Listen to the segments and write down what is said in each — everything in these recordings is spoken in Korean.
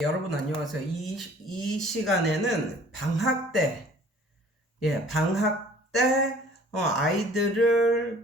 여러분 안녕하세요. 이 시간에는 방학 때, 방학 때 아이들을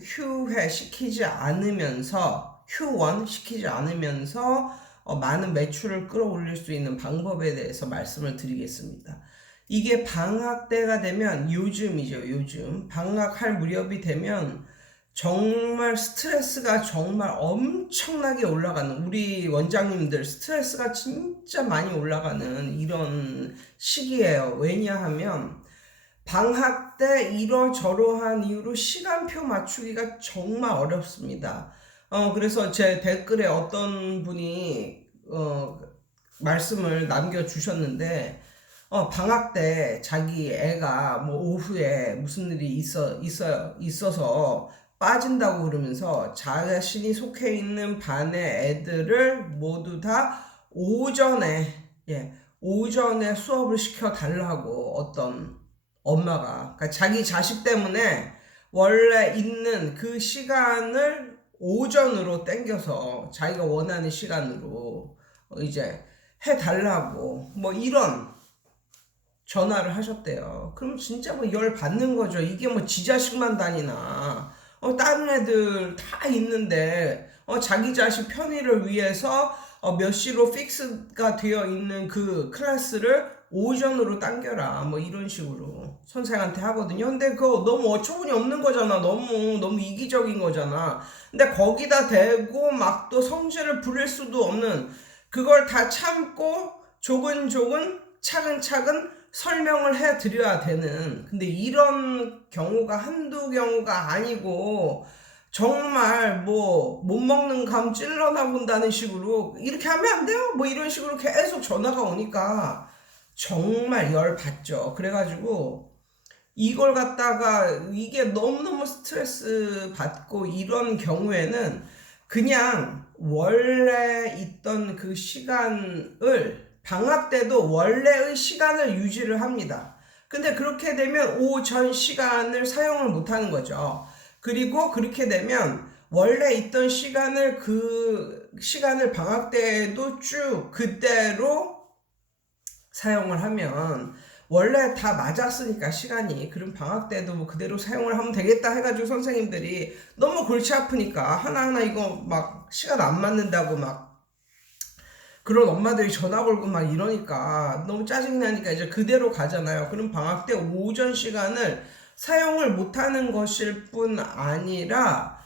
휴회 시키지 않으면서, 휴원 시키지 않으면서 많은 매출을 끌어올릴 수 있는 방법에 대해서 말씀을 드리겠습니다. 이게 방학 때가 되면 요즘 방학할 무렵이 되면 정말 스트레스가 정말 엄청나게 올라가는, 우리 원장님들 스트레스가 진짜 많이 올라가는 이런 시기예요. 왜냐하면 방학 때 이러저러한 이유로 시간표 맞추기가 정말 어렵습니다. 그래서 제 댓글에 어떤 분이 말씀을 남겨주셨는데, 방학 때 자기 애가 뭐 오후에 무슨 일이 있어서 빠진다고 그러면서 자신이 속해 있는 반의 애들을 모두 다 오전에, 오전에 수업을 시켜 달라고 어떤 엄마가, 그러니까 자기 자식 때문에 원래 있는 그 시간을 오전으로 땡겨서 자기가 원하는 시간으로 이제 해달라고 뭐 이런 전화를 하셨대요. 그럼 진짜 뭐 열 받는 거죠. 이게 뭐 지 자식만 다니나. 다른 애들 다 있는데, 자기 자식 편의를 위해서, 몇 시로 픽스가 되어 있는 그 클래스를 오전으로 당겨라. 뭐 이런 식으로 선생한테 하거든요. 근데 그거 너무 어처구니 없는 거잖아. 너무 이기적인 거잖아. 근데 거기다 대고 막 또 성질을 부릴 수도 없는, 그걸 다 참고 조근조근 차근차근 설명을 해 드려야 되는, 근데 이런 경우가 한두 경우가 아니고 정말 뭐 못 먹는 감 찔러나 본다는 식으로 이렇게 하면 안 돼요? 뭐 이런 식으로 계속 전화가 오니까 정말 열 받죠. 그래가지고 이걸 갖다가 이게 너무너무 스트레스 받고 이런 경우에는 그냥 원래 있던 그 시간을, 방학 때도 원래의 시간을 유지를 합니다. 근데 그렇게 되면 오전 시간을 사용을 못 하는 거죠. 그리고 그렇게 되면 원래 있던 시간을, 그 시간을 방학 때에도 쭉 그대로 사용을 하면, 원래 다 맞았으니까 시간이, 그럼 방학 때도 뭐 그대로 사용을 하면 되겠다 해가지고 선생님들이 너무 골치 아프니까 하나하나 이거 막 시간 안 맞는다고 막 그런 엄마들이 전화 걸고 막 이러니까 너무 짜증나니까 이제 그대로 가잖아요. 그럼 방학 때 오전 시간을 사용을 못하는 것일 뿐 아니라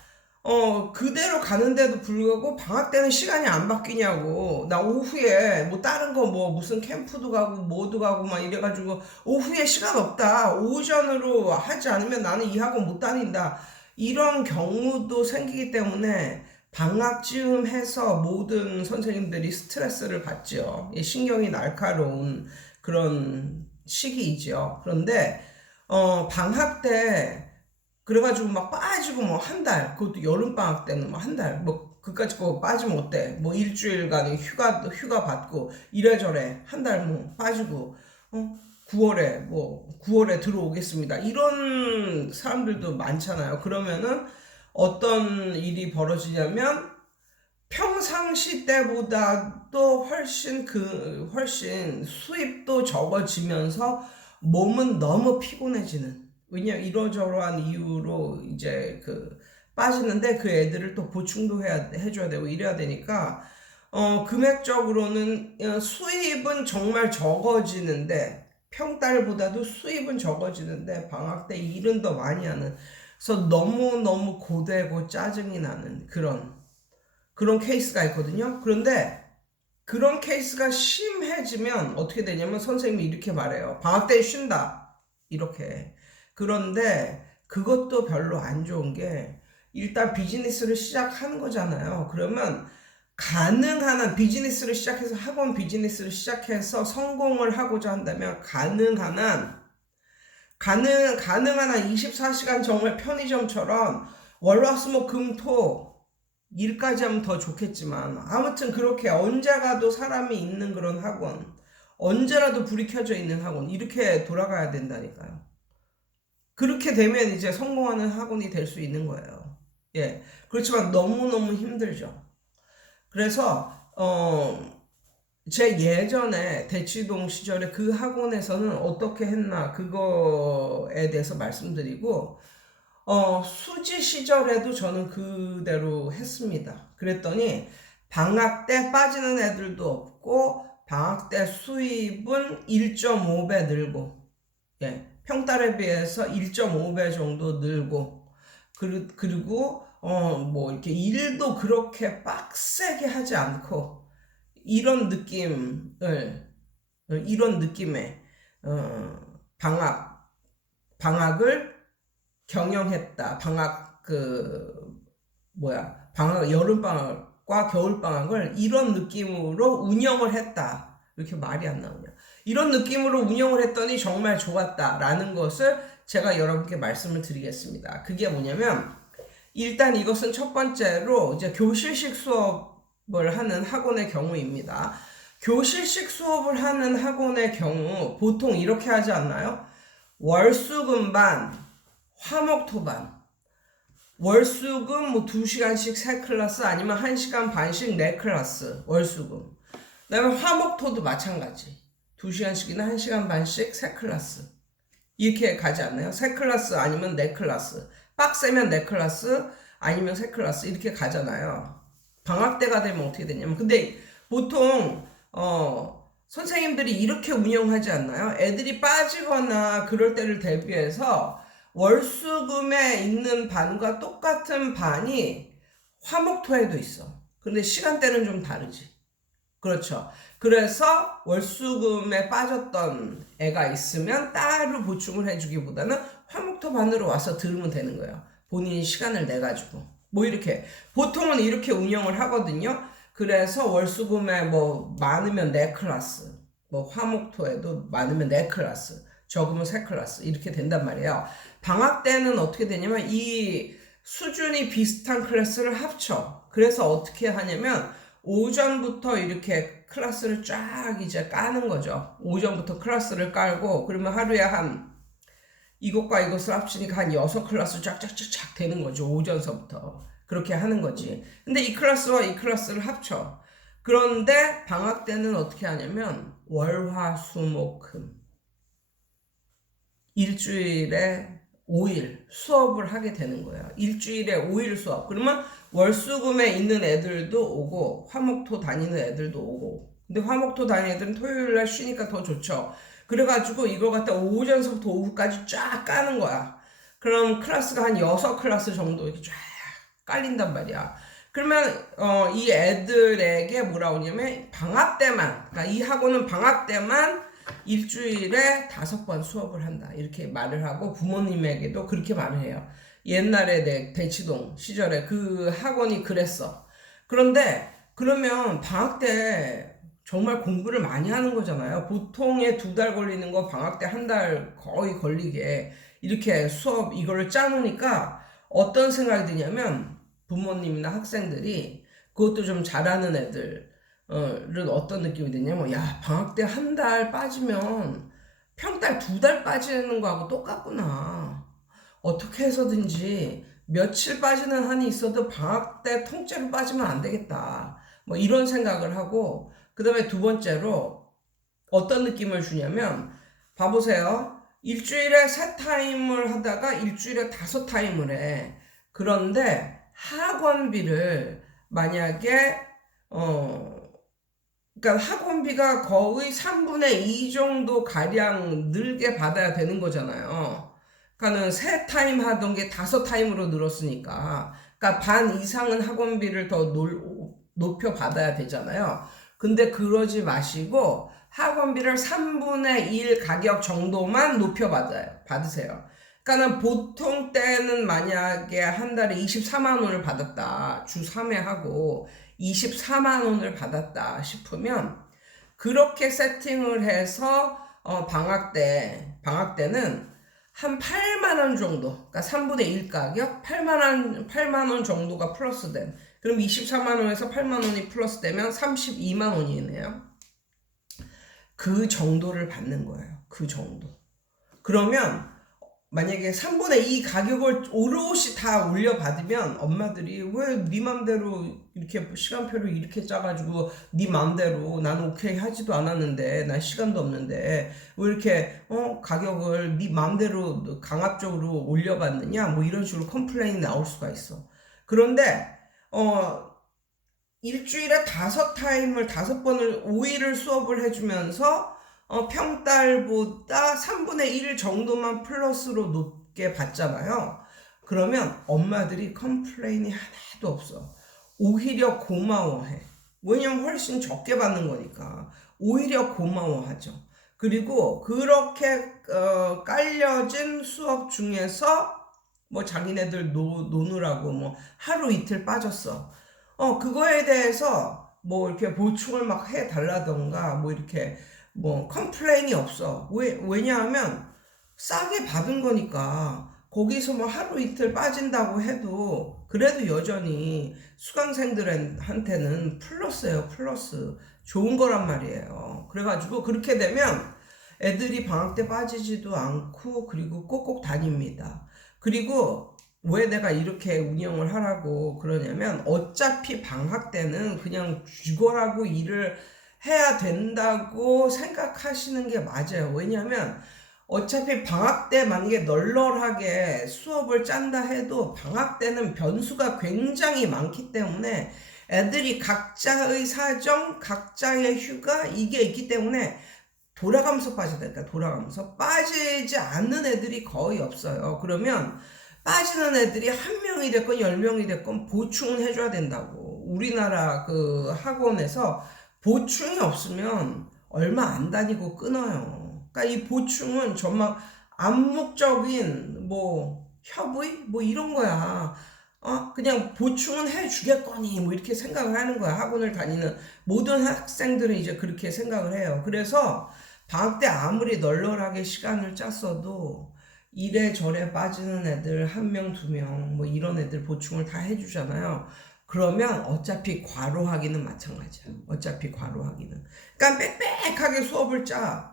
그대로 가는데도 불구하고 방학 때는 시간이 안 바뀌냐고. 나 오후에 뭐 다른 거 뭐 무슨 캠프도 가고 뭐도 가고 막 이래가지고 오후에 시간 없다. 오전으로 하지 않으면 나는 이 학원 못 다닌다. 이런 경우도 생기기 때문에 방학쯤 해서 모든 선생님들이 스트레스를 받죠. 신경이 날카로운 그런 시기이죠. 그런데 방학 때 그래가지고 막 빠지고 뭐 한 달, 그것도 여름방학 때는 뭐 한 달, 뭐 그까짓 거 빠지면 어때? 뭐 일주일간 휴가 받고 이래저래 한 달 뭐 빠지고, 9월에 들어오겠습니다. 이런 사람들도 많잖아요. 그러면은 어떤 일이 벌어지냐면 평상시 때보다도 훨씬 수입도 적어지면서 몸은 너무 피곤해지는. 왜냐, 이러저러한 이유로 이제 빠지는데 그 애들을 또 보충도 해줘야 되고 이래야 되니까, 금액적으로는 수입은 정말 적어지는데, 평달보다도 수입은 적어지는데 방학 때 일은 더 많이 하는, 그래서 너무너무 고되고 짜증이 나는 그런 케이스가 있거든요. 그런데 그런 케이스가 심해지면 어떻게 되냐면 선생님이 이렇게 말해요. 방학 때 쉰다. 이렇게. 그런데 그것도 별로 안 좋은 게, 일단 비즈니스를 시작하는 거잖아요. 그러면 가능한 한 비즈니스를 시작해서, 학원 비즈니스를 시작해서 성공을 하고자 한다면 가능한 한 24시간 정말 편의점처럼 월화수목금토 일까지 하면 더 좋겠지만, 아무튼 그렇게 언제 가도 사람이 있는 그런 학원, 언제라도 불이 켜져 있는 학원, 이렇게 돌아가야 된다니까요. 그렇게 되면 이제 성공하는 학원이 될 수 있는 거예요. 그렇지만 너무너무 힘들죠. 그래서 제 예전에 대치동 시절에 그 학원에서는 어떻게 했나 그거에 대해서 말씀드리고 수지 시절에도 저는 그대로 했습니다. 그랬더니 방학 때 빠지는 애들도 없고 방학 때 수입은 1.5배 늘고 예, 평달에 비해서 1.5배 정도 늘고 그리고 뭐 이렇게 일도 그렇게 빡세게 하지 않고 이런 이런 느낌의 방학을 경영했다. 방학 여름 방학과 겨울 방학을 이런 느낌으로 운영을 했다. 이렇게 말이 안 나오냐. 이런 느낌으로 운영을 했더니 정말 좋았다라는 것을 제가 여러분께 말씀을 드리겠습니다. 그게 뭐냐면 일단 이것은 첫 번째로 이제 교실식 수업을 하는 학원의 경우입니다. 교실식 수업을 하는 학원의 경우 보통 이렇게 하지 않나요? 월수금반, 화목토반. 월수금 뭐 2시간씩 3클래스 아니면 1시간 반씩 4클래스 월수금. 그다음에 화목토도 마찬가지. 2시간씩이나 1시간 반씩 3클래스. 이렇게 가지 않나요? 3클래스 아니면 4클래스. 빡세면 4클래스 아니면 3클래스 이렇게 가잖아요. 방학 때가 되면 어떻게 되냐면 근데 보통 선생님들이 이렇게 운영하지 않나요? 애들이 빠지거나 그럴 때를 대비해서 월수금에 있는 반과 똑같은 반이 화목토에도 있어. 근데 시간대는 좀 다르지. 그렇죠. 그래서 월수금에 빠졌던 애가 있으면 따로 보충을 해주기보다는 화목토 반으로 와서 들으면 되는 거예요. 본인이 시간을 내가지고. 뭐 이렇게. 보통은 이렇게 운영을 하거든요. 그래서 월수금에 뭐 많으면 4클래스, 뭐 화목토에도 많으면 4클래스, 적으면 3클래스 이렇게 된단 말이에요. 방학 때는 어떻게 되냐면 이 수준이 비슷한 클래스를 합쳐. 그래서 어떻게 하냐면 오전부터 이렇게 클래스를 쫙 이제 까는 거죠. 오전부터 클래스를 깔고 그러면 하루에 한 이것과 이것을 합치니까 한 6클래스 쫙쫙쫙쫙 되는 거죠. 오전서부터. 그렇게 하는 거지. 근데 이 클래스와 이 클래스를 합쳐. 그런데 방학 때는 어떻게 하냐면 월화수목금 일주일에 5일 수업을 하게 되는 거예요. 일주일에 5일 수업. 그러면 월수금에 있는 애들도 오고 화목토 다니는 애들도 오고. 근데 화목토 다니는 애들은 토요일날 쉬니까 더 좋죠. 그래가지고 이걸 갖다 오전서부터 오후까지 쫙 까는 거야. 그럼 클래스가 한 6클래스 정도 이렇게 쫙 깔린단 말이야. 그러면 이 애들에게 뭐라 오냐면 방학 때만, 그러니까 이 학원은 방학 때만 일주일에 5번 수업을 한다. 이렇게 말을 하고 부모님에게도 그렇게 말을 해요. 옛날에 내 대치동 시절에 그 학원이 그랬어. 그런데 그러면 방학 때 정말 공부를 많이 하는 거잖아요. 보통에 2달 걸리는 거 방학 때 1달 거의 걸리게 이렇게 수업 이거를 짜놓으니까 어떤 생각이 드냐면 부모님이나 학생들이 그것도 좀 잘하는 애들은 어떤 느낌이 드냐면 야 방학 때 1달 빠지면 평달 2달 빠지는 거하고 똑같구나. 어떻게 해서든지 며칠 빠지는 한이 있어도 방학 때 통째로 빠지면 안 되겠다. 뭐 이런 생각을 하고 그 다음에 두 번째로 어떤 느낌을 주냐면 봐보세요. 일주일에 3타임을 하다가 일주일에 5타임을 해. 그런데 학원비를 만약에 그러니까 학원비가 거의 3분의 2 정도 가량 늘게 받아야 되는 거잖아요. 그러니까는 3타임 하던 게 5타임으로 늘었으니까. 그러니까 반 이상은 학원비를 더 높여 받아야 되잖아요. 근데 그러지 마시고 학원비를 3분의 1 가격 정도만 높여 받으세요. 그러니까는 보통 때는 만약에 한 달에 24만 원을 받았다. 주 3회 하고 24만 원을 받았다 싶으면 그렇게 세팅을 해서 방학 때는 한 8만 원 정도, 그러니까 3분의 1 가격 8만 원 정도가 플러스된. 그럼 24만 원에서 8만 원이 플러스되면 32만 원이네요. 그 정도를 받는 거예요. 그 정도. 그러면 만약에 3분의 2 가격을 오롯이 다 올려받으면 엄마들이 왜 네 맘대로 이렇게 시간표를 이렇게 짜가지고 네 맘대로 난 오케이 하지도 않았는데 난 시간도 없는데 왜 이렇게 가격을 네 맘대로 강압적으로 올려받느냐 뭐 이런 식으로 컴플레인이 나올 수가 있어. 그런데 일주일에 5타임을 5번을 5일을 수업을 해주면서 평달보다 3분의 1 정도만 플러스로 높게 받잖아요. 그러면 엄마들이 컴플레인이 하나도 없어. 오히려 고마워해. 왜냐면 훨씬 적게 받는 거니까. 오히려 고마워하죠. 그리고 그렇게 깔려진 수업 중에서 뭐 자기네들 노느라고 뭐 하루 이틀 빠졌어. 그거에 대해서 뭐 이렇게 보충을 막 해달라던가 뭐 이렇게 뭐 컴플레인이 없어. 왜냐하면 싸게 받은 거니까 거기서 뭐 하루 이틀 빠진다고 해도 그래도 여전히 수강생들한테는 플러스예요. 플러스. 좋은 거란 말이에요. 그래가지고 그렇게 되면 애들이 방학 때 빠지지도 않고 그리고 꼭꼭 다닙니다. 그리고 왜 내가 이렇게 운영을 하라고 그러냐면 어차피 방학 때는 그냥 죽어라고 일을 해야 된다고 생각하시는 게 맞아요. 왜냐하면 어차피 방학 때 만약에 널널하게 수업을 짠다 해도 방학 때는 변수가 굉장히 많기 때문에 애들이 각자의 사정, 각자의 휴가 이게 있기 때문에 돌아가면서 빠져야 되니까 돌아가면서 빠지지 않는 애들이 거의 없어요. 그러면 빠지는 애들이 1명이 됐건 10명이 됐건 보충은 해줘야 된다고. 우리나라 그 학원에서 보충이 없으면 얼마 안 다니고 끊어요. 그러니까 이 보충은 정말 암묵적인 뭐 협의 뭐 이런 거야. 그냥 보충은 해주겠거니 뭐 이렇게 생각을 하는 거야. 학원을 다니는 모든 학생들은 이제 그렇게 생각을 해요. 그래서 방학 때 아무리 널널하게 시간을 짰어도 이래저래 빠지는 애들 1명, 2명 뭐 이런 애들 보충을 다 해주잖아요. 그러면 어차피 과로하기는 마찬가지야. 어차피 과로하기는. 그러니까 빽빽하게 수업을 짜.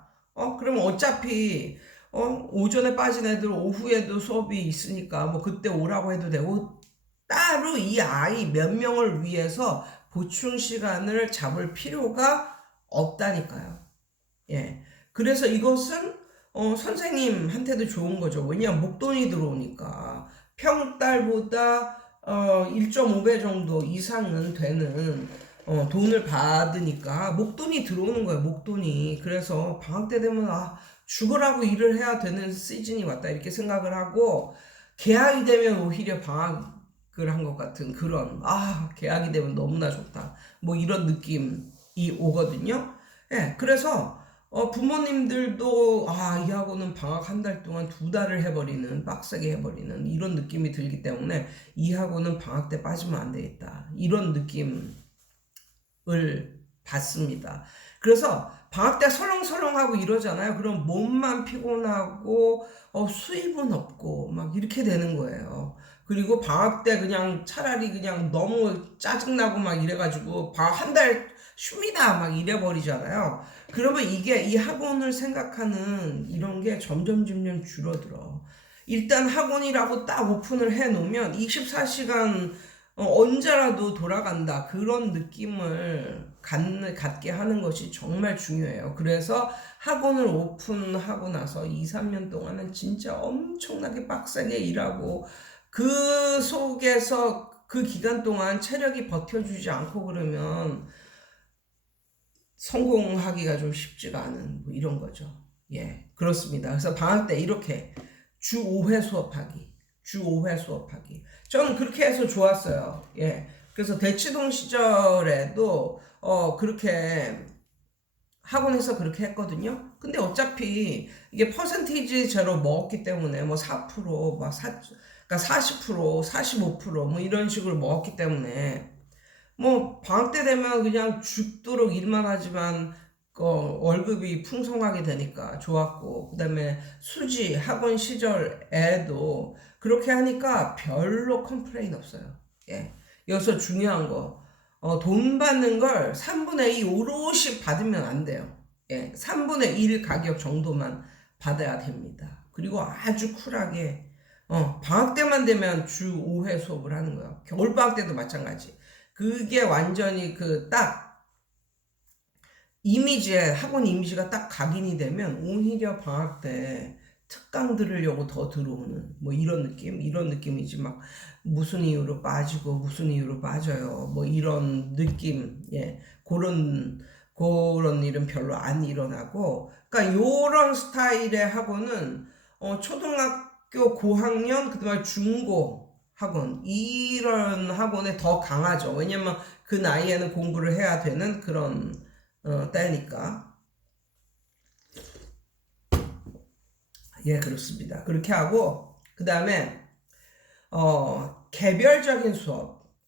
그러면 어차피 오전에 빠진 애들 오후에도 수업이 있으니까 뭐 그때 오라고 해도 되고 따로 이 아이 몇 명을 위해서 보충 시간을 잡을 필요가 없다니까요. 예. 그래서 이것은 선생님한테도 좋은 거죠. 왜냐면 목돈이 들어오니까 평달보다 1.5배 정도 이상은 되는 돈을 받으니까 목돈이 들어오는 거예요. 목돈이. 그래서 방학 때 되면 죽으라고 일을 해야 되는 시즌이 왔다 이렇게 생각을 하고 개학이 되면 오히려 방학을 한 것 같은 그런 개학이 되면 너무나 좋다. 뭐 이런 느낌이 오거든요. 예, 그래서 부모님들도 이 학원은 방학 1달 동안 2달을 해버리는 빡세게 해버리는 이런 느낌이 들기 때문에 이 학원은 방학 때 빠지면 안 되겠다 이런 느낌을 받습니다. 그래서 방학 때 설렁설렁하고 이러잖아요. 그럼 몸만 피곤하고 수입은 없고 막 이렇게 되는 거예요. 그리고 방학 때 그냥 차라리 그냥 너무 짜증나고 막 이래가지고 방학 1달 쉽니다 막 이래버리잖아요. 그러면 이게 이 학원을 생각하는 이런 게 점점 줄어들어. 일단 학원이라고 딱 오픈을 해 놓으면 24시간 언제라도 돌아간다 그런 느낌을 갖게 하는 것이 정말 중요해요. 그래서 학원을 오픈하고 나서 2, 3년 동안은 진짜 엄청나게 빡세게 일하고 그 속에서 그 기간 동안 체력이 버텨주지 않고 그러면 성공하기가 좀 쉽지가 않은 뭐 이런 거죠. 예, 그렇습니다. 그래서 방학 때 이렇게 주 5회 수업하기. 주 5회 수업하기. 저는 그렇게 해서 좋았어요. 예. 그래서 대치동 시절에도 그렇게 학원에서 그렇게 했거든요. 근데 어차피 이게 퍼센티지제로 먹었기 때문에 뭐 4%, 막 그러니까 40%, 45%뭐 이런 식으로 먹었기 때문에 뭐 방학 때 되면 그냥 죽도록 일만 하지만 월급이 풍성하게 되니까 좋았고 그다음에 수지 학원 시절에도 그렇게 하니까 별로 컴플레인 없어요. 예. 여기서 중요한 거 돈 받는 걸 3분의 2 오롯이 받으면 안 돼요. 예. 3분의 1 가격 정도만 받아야 됩니다. 그리고 아주 쿨하게 방학 때만 되면 주 5회 수업을 하는 거예요. 겨울방학 때도 마찬가지. 그게 완전히 그 딱 학원 이미지가 딱 각인이 되면 오히려 방학 때 특강 들으려고 더 들어오는 뭐 이런 느낌이지. 막 무슨 이유로 빠지고 무슨 이유로 빠져요 뭐 이런 느낌. 예, 그런 일은 별로 안 일어나고, 그러니까 요런 스타일의 학원은 초등학교 고학년 그다음에 중고 학원, 이런 학원에 더 강하죠. 왜냐면 그 나이에는 공부를 해야 되는 그런 때니까. 예, 그렇습니다. 그렇게 하고, 그 다음에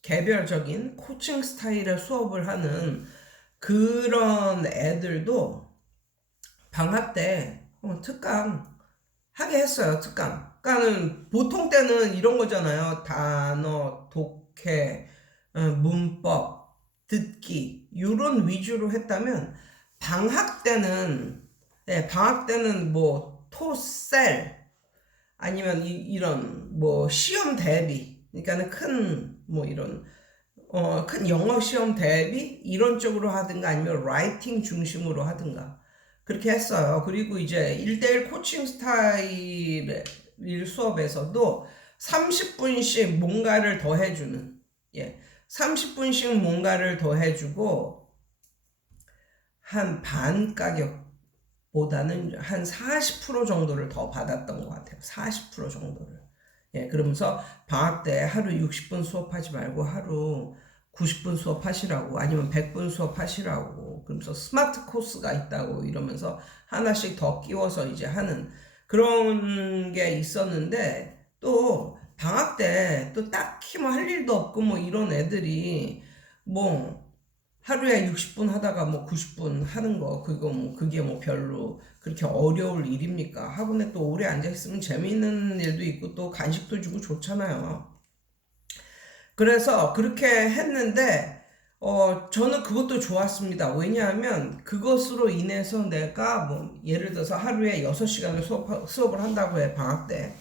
개별적인 코칭 스타일의 수업을 하는 그런 애들도 방학 때 특강 하게 했어요. 특강. 그러니까는 보통 때는 이런 거잖아요. 단어, 독해, 문법, 듣기 이런 위주로 했다면 방학 때는 뭐 토셀 아니면 이런 뭐 시험 대비, 그러니까는 큰 뭐 이런 큰 영어 시험 대비 이런 쪽으로 하든가 아니면 라이팅 중심으로 하든가 그렇게 했어요. 그리고 이제 1대1 코칭 스타일 수업에서도 30분씩 뭔가를 더 해주는, 예, 30분씩 뭔가를 더 해주고 한 반 가격보다는 한 40% 정도를 더 받았던 것 같아요. 40% 정도를. 예, 그러면서 방학 때 하루 60분 수업하지 말고 하루 90분 수업하시라고, 아니면 100분 수업하시라고, 그러면서 스마트 코스가 있다고 이러면서 하나씩 더 끼워서 이제 하는 그런 게 있었는데, 또 방학 때 또 딱히 뭐 할 일도 없고 뭐 이런 애들이 뭐 하루에 60분 하다가 뭐 90분 하는 거, 그게 뭐 별로 그렇게 어려울 일입니까? 학원에 또 오래 앉아 있으면 재미있는 일도 있고 또 간식도 주고 좋잖아요. 그래서 그렇게 했는데 저는 그것도 좋았습니다. 왜냐하면 그것으로 인해서 내가 뭐 예를 들어서 하루에 6시간을 수업을 한다고 해, 방학 때.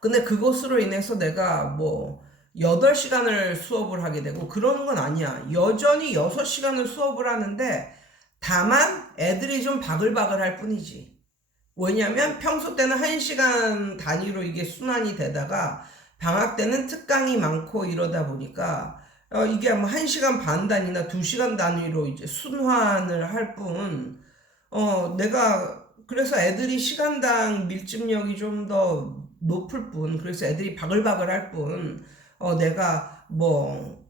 근데 그것으로 인해서 내가 뭐 8시간을 수업을 하게 되고 그러는 건 아니야. 여전히 6시간을 수업을 하는데 다만 애들이 좀 바글바글 할 뿐이지. 왜냐면 평소 때는 1시간 단위로 이게 순환이 되다가 방학 때는 특강이 많고 이러다 보니까 이게 뭐 1시간 반 단위나 2시간 단위로 이제 순환을 할 뿐, 내가 그래서 애들이 시간당 밀집력이 좀 더 높을 뿐, 그래서 애들이 바글바글 할 뿐, 내가 뭐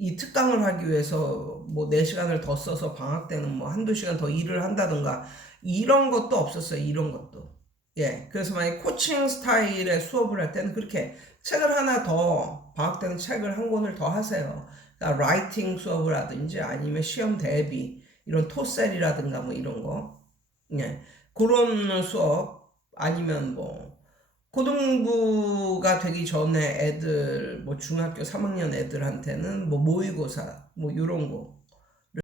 이 특강을 하기 위해서 뭐 4시간을 더 써서 방학 때는 뭐 한두 시간 더 일을 한다든가 이런 것도 없었어요. 이런 것도. 예. 그래서 만약 코칭 스타일의 수업을 할 때는 그렇게 책을 하나 더, 방학 때는 책을 한 권을 더 하세요. 그러니까 라이팅 수업을 하든지 아니면 시험 대비, 이런 토셀이라든가 뭐 이런 거. 예. 그런 수업, 아니면 뭐 고등부가 되기 전에 애들, 뭐 중학교 3학년 애들한테는 뭐 모의고사 뭐 이런 거,